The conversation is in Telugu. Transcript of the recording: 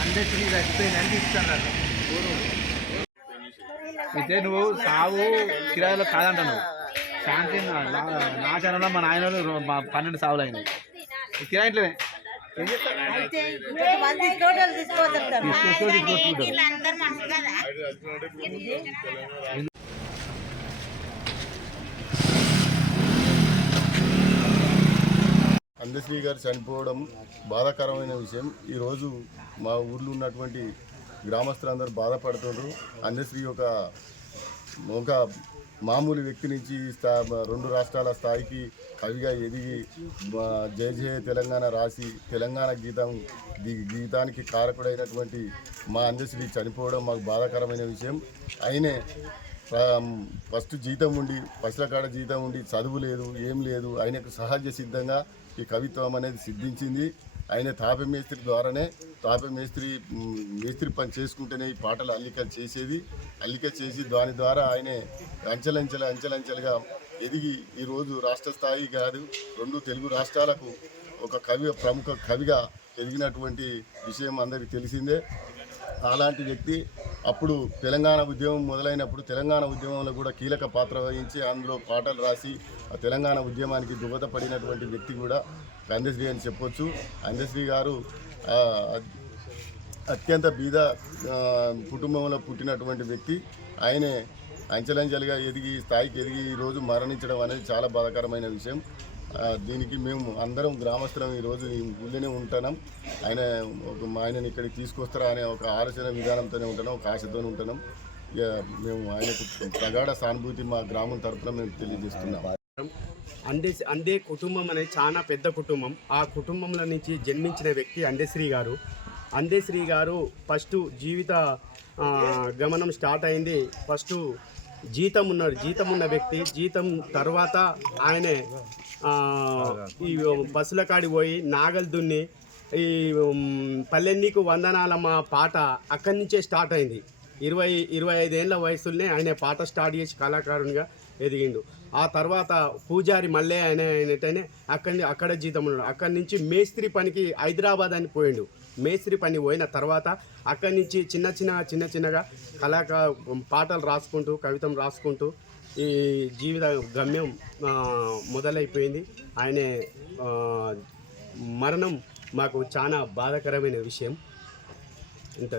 అందరికీ ఇస్తాను అయితే నువ్వు సాగు కిరాయిలో కాదంటున్నావు. శాంతి నా నా ఛానల్లో మా నాయనలు మా పన్నెండు సాగులు అయినాయి. కిరాయిట్లే ఏం చేస్తారు అందశ్రీ గారు చనిపోవడం బాధాకరమైన విషయం. ఈరోజు మా ఊర్లో ఉన్నటువంటి గ్రామస్తులందరూ బాధపడుతున్నారు. అందశ్రీ ఒక ఒక మామూలు వ్యక్తి నుంచి ఈ స్థా రెండు రాష్ట్రాల స్థాయికి కవిగా ఎదిగి జయ జయ తెలంగాణ రాసి తెలంగాణ గీతం గీతానికి కారకుడైనటువంటి మా అందశ్రీ చనిపోవడం మాకు బాధాకరమైన విషయం. అయినే ఫస్ట్ జీతం ఉండి ఫస్ట్ల కాడ జీతం ఉండి చదువు లేదు ఏం లేదు. ఆయనకు సహజ సిద్ధంగా ఈ కవిత్వం అనేది సిద్ధించింది. ఆయన తాప మేస్త్రి ద్వారానే తాప మేస్త్రి మేస్త్రి పని చేసుకుంటేనే ఈ పాటలు అల్లిక చేసేది. అల్లిక చేసి దాని ద్వారా ఆయనే అంచెలంచెల అంచెలంచెలుగా ఎదిగి ఈరోజు రాష్ట్ర స్థాయి కాదు రెండు తెలుగు రాష్ట్రాలకు ఒక కవి ప్రముఖ కవిగా ఎదిగినటువంటి విషయం అందరికీ తెలిసిందే. అలాంటి వ్యక్తి అప్పుడు తెలంగాణ ఉద్యమం మొదలైనప్పుడు తెలంగాణ ఉద్యమంలో కూడా కీలక పాత్ర వహించి అందులో పాటలు రాసి ఆ తెలంగాణ ఉద్యమానికి దోహదపడినటువంటి వ్యక్తి కూడా అందశ్రీ అని చెప్పొచ్చు. అందశ్రీ గారు అత్యంత బీద కుటుంబంలో పుట్టినటువంటి వ్యక్తి. ఆయనే అంచెలంచెలుగా ఎదిగి స్థాయికి ఎదిగి ఈరోజు మరణించడం అనేది చాలా బాధాకరమైన విషయం. దీనికి మేము అందరం గ్రామస్తులం ఈరోజు ఈ ఊళ్ళోనే ఉంటున్నాం. ఆయన ఒక ఆయనని ఇక్కడికి తీసుకొస్తారా అనే ఒక ఆలోచన విధానంతోనే ఉంటున్నాం ఒక ఆశతోనే ఉంటున్నాం. ఇక మేము ఆయనకు ప్రగాఢ సానుభూతి మా గ్రామం తరఫున మేము తెలియజేస్తున్నాం. అందే అందే కుటుంబం అనేది చాలా పెద్ద కుటుంబం. ఆ కుటుంబంలో నుంచి జన్మించిన వ్యక్తి అందేశ్రీ గారు. అందేశ్రీ గారు ఫస్ట్ జీవిత గమనం స్టార్ట్ అయింది. ఫస్ట్ జీతం ఉన్నాడు. జీతం ఉన్న వ్యక్తి. జీతం తర్వాత ఆయనే ఈ బస్సుల కాడి పోయి నాగలు దున్ని ఈ పల్లెన్నీకు వందనాల మా పాట అక్కడి నుంచే స్టార్ట్ అయింది. ఇరవై ఇరవై ఐదేళ్ళ వయసులోనే ఆయన పాట స్టార్ట్ చేసి కళాకారునిగా ఎదిగిండు. ఆ తర్వాత పూజారి మల్లె ఆయన అయినట్టనే అక్కడి అక్కడ జీతం ఉన్నాడు. అక్కడి నుంచి మేస్త్రి పనికి హైదరాబాద్ అని పోయిండు. మేస్త్రి పని పోయిన తర్వాత అక్కడి నుంచి చిన్న చిన్న చిన్న చిన్నగా కళాకా పాటలు రాసుకుంటూ కవితం రాసుకుంటూ ఈ జీవిత గమ్యం మొదలైపోయింది. ఆయనే మరణం మాకు చాలా బాధాకరమైన విషయం. ఇంత